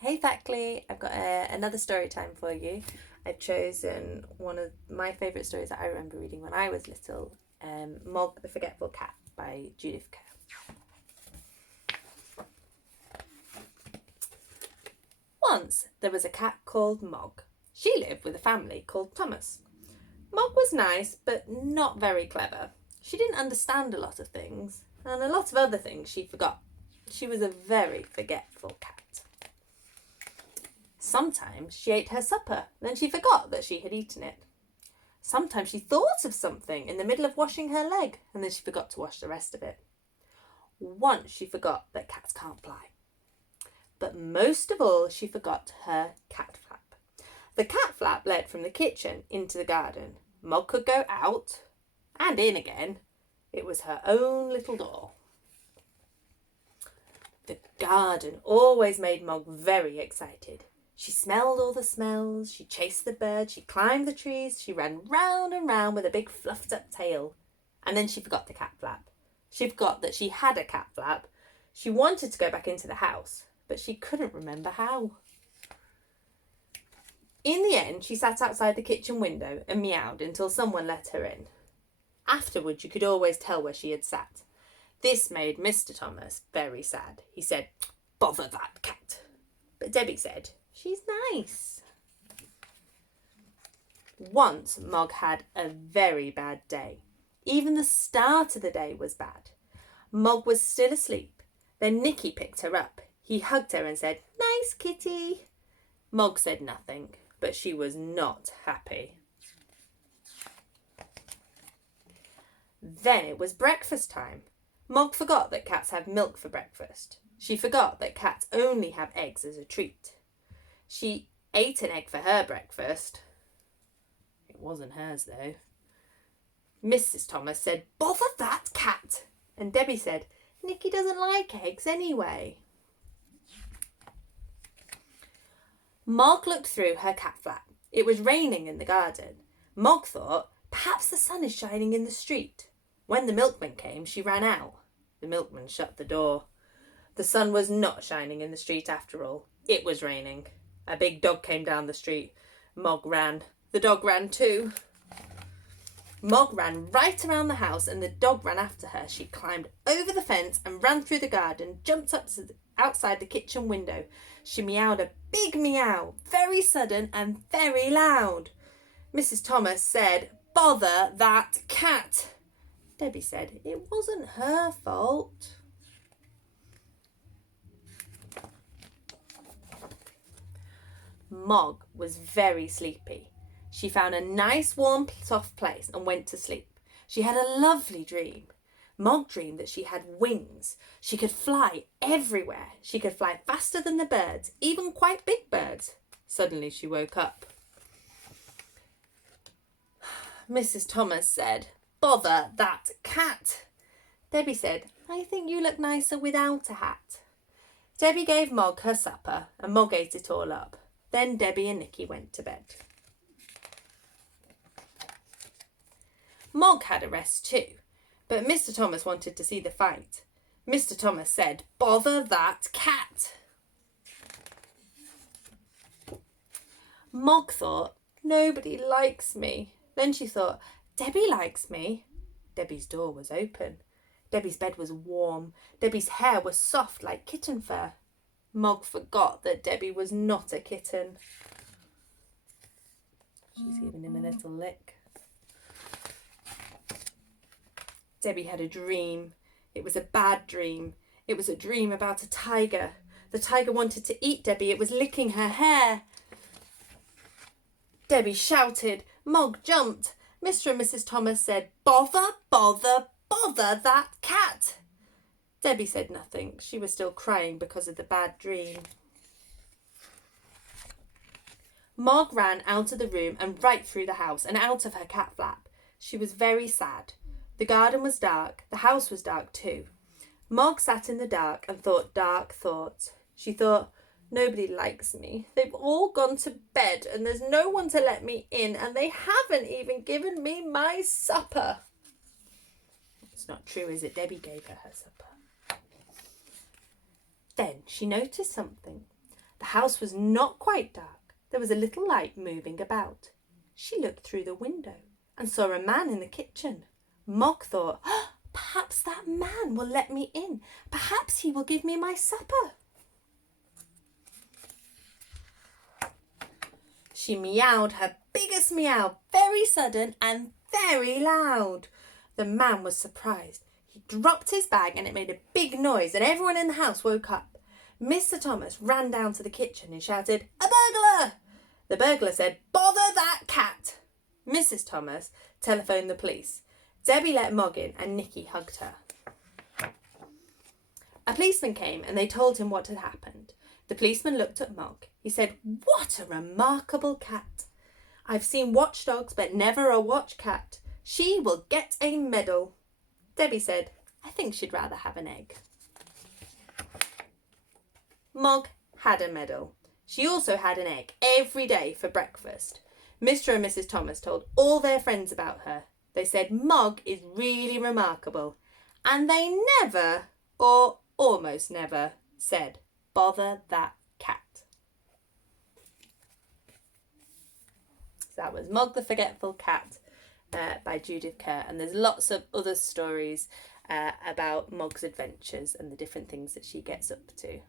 Hey Thackley, I've got another story time for you. I've chosen one of my favourite stories that I remember reading when I was little, Mog the Forgetful Cat by Judith Kerr. Once there was a cat called Mog. She lived with a family called Thomas. Mog was nice, but not very clever. She didn't understand a lot of things, and a lot of other things she forgot. She was a very forgetful cat. Sometimes she ate her supper, then she forgot that she had eaten it. Sometimes she thought of something in the middle of washing her leg, and then she forgot to wash the rest of it. Once she forgot that cats can't fly. But most of all, she forgot her cat flap. The cat flap led from the kitchen into the garden. Mog could go out and in again. It was her own little door. The garden always made Mog very excited. She smelled all the smells, she chased the birds, she climbed the trees, she ran round and round with a big fluffed up tail. And then she forgot the cat flap. She forgot that she had a cat flap. She wanted to go back into the house, but she couldn't remember how. In the end, she sat outside the kitchen window and meowed until someone let her in. Afterwards, you could always tell where she had sat. This made Mr. Thomas very sad. He said, "Bother that cat." But Debbie said, "She's nice." Once Mog had a very bad day. Even the start of the day was bad. Mog was still asleep. Then Nicky picked her up. He hugged her and said, "Nice kitty." Mog said nothing, but she was not happy. Then it was breakfast time. Mog forgot that cats have milk for breakfast. She forgot that cats only have eggs as a treat. She ate an egg for her breakfast. It wasn't hers, though. Mrs. Thomas said, "Bother that cat." And Debbie said, "Nicky doesn't like eggs anyway." Mog looked through her cat flap. It was raining in the garden. Mog thought, perhaps the sun is shining in the street. When the milkman came, she ran out. The milkman shut the door. The sun was not shining in the street after all. It was raining. A big dog came down the street. Mog ran. The dog ran too. Mog ran right around the house and the dog ran after her. She climbed over the fence and ran through the garden, jumped up outside the kitchen window. She meowed a big meow, very sudden and very loud. Mrs. Thomas said, "Bother that cat." Debbie said it wasn't her fault. Mog was very sleepy. She found a nice warm soft place and went to sleep. She had a lovely dream. Mog dreamed that she had wings. She could fly everywhere. She could fly faster than the birds, even quite big birds. Suddenly she woke up. Mrs. Thomas said, "Bother that cat." Debbie said, "I think you look nicer without a hat." Debbie gave Mog her supper and Mog ate it all up. Then Debbie and Nicky went to bed. Mog had a rest too, but Mr. Thomas wanted to see the fight. Mr. Thomas said, "Bother that cat." Mog thought, "Nobody likes me." Then she thought, "Debbie likes me." Debbie's door was open. Debbie's bed was warm. Debbie's hair was soft like kitten fur. Mog forgot that Debbie was not a kitten. She's giving him a little lick. Debbie had a dream. It was a bad dream. It was a dream about a tiger. The tiger wanted to eat Debbie. It was licking her hair. Debbie shouted. Mog jumped. Mr. and Mrs. Thomas said, "Bother, bother, bother that cat." Debbie said nothing. She was still crying because of the bad dream. Mog ran out of the room and right through the house and out of her cat flap. She was very sad. The garden was dark. The house was dark too. Mog sat in the dark and thought dark thoughts. She thought, "Nobody likes me. They've all gone to bed and there's no one to let me in and they haven't even given me my supper." It's not true, is it? Debbie gave her supper. Then she noticed something. The house was not quite dark. There was a little light moving about. She looked through the window and saw a man in the kitchen. Mog thought, "Oh, perhaps that man will let me in. Perhaps he will give me my supper." She meowed her biggest meow, very sudden and very loud. The man was surprised. He dropped his bag and it made a big noise and everyone in the house woke up. Mr. Thomas ran down to the kitchen and shouted, "A burglar!" The burglar said, "Bother that cat!" Mrs. Thomas telephoned the police. Debbie let Mog in and Nicky hugged her. A policeman came and they told him what had happened. The policeman looked at Mog. He said, "What a remarkable cat. I've seen watchdogs but never a watch cat. She will get a medal." Debbie said, "I think she'd rather have an egg." Mog had a medal. She also had an egg every day for breakfast. Mr. and Mrs. Thomas told all their friends about her. They said Mog is really remarkable. And they never, or almost never, said, "Bother that cat." So that was Mog the Forgetful Cat by Judith Kerr. And there's lots of other stories about Mog's adventures and the different things that she gets up to.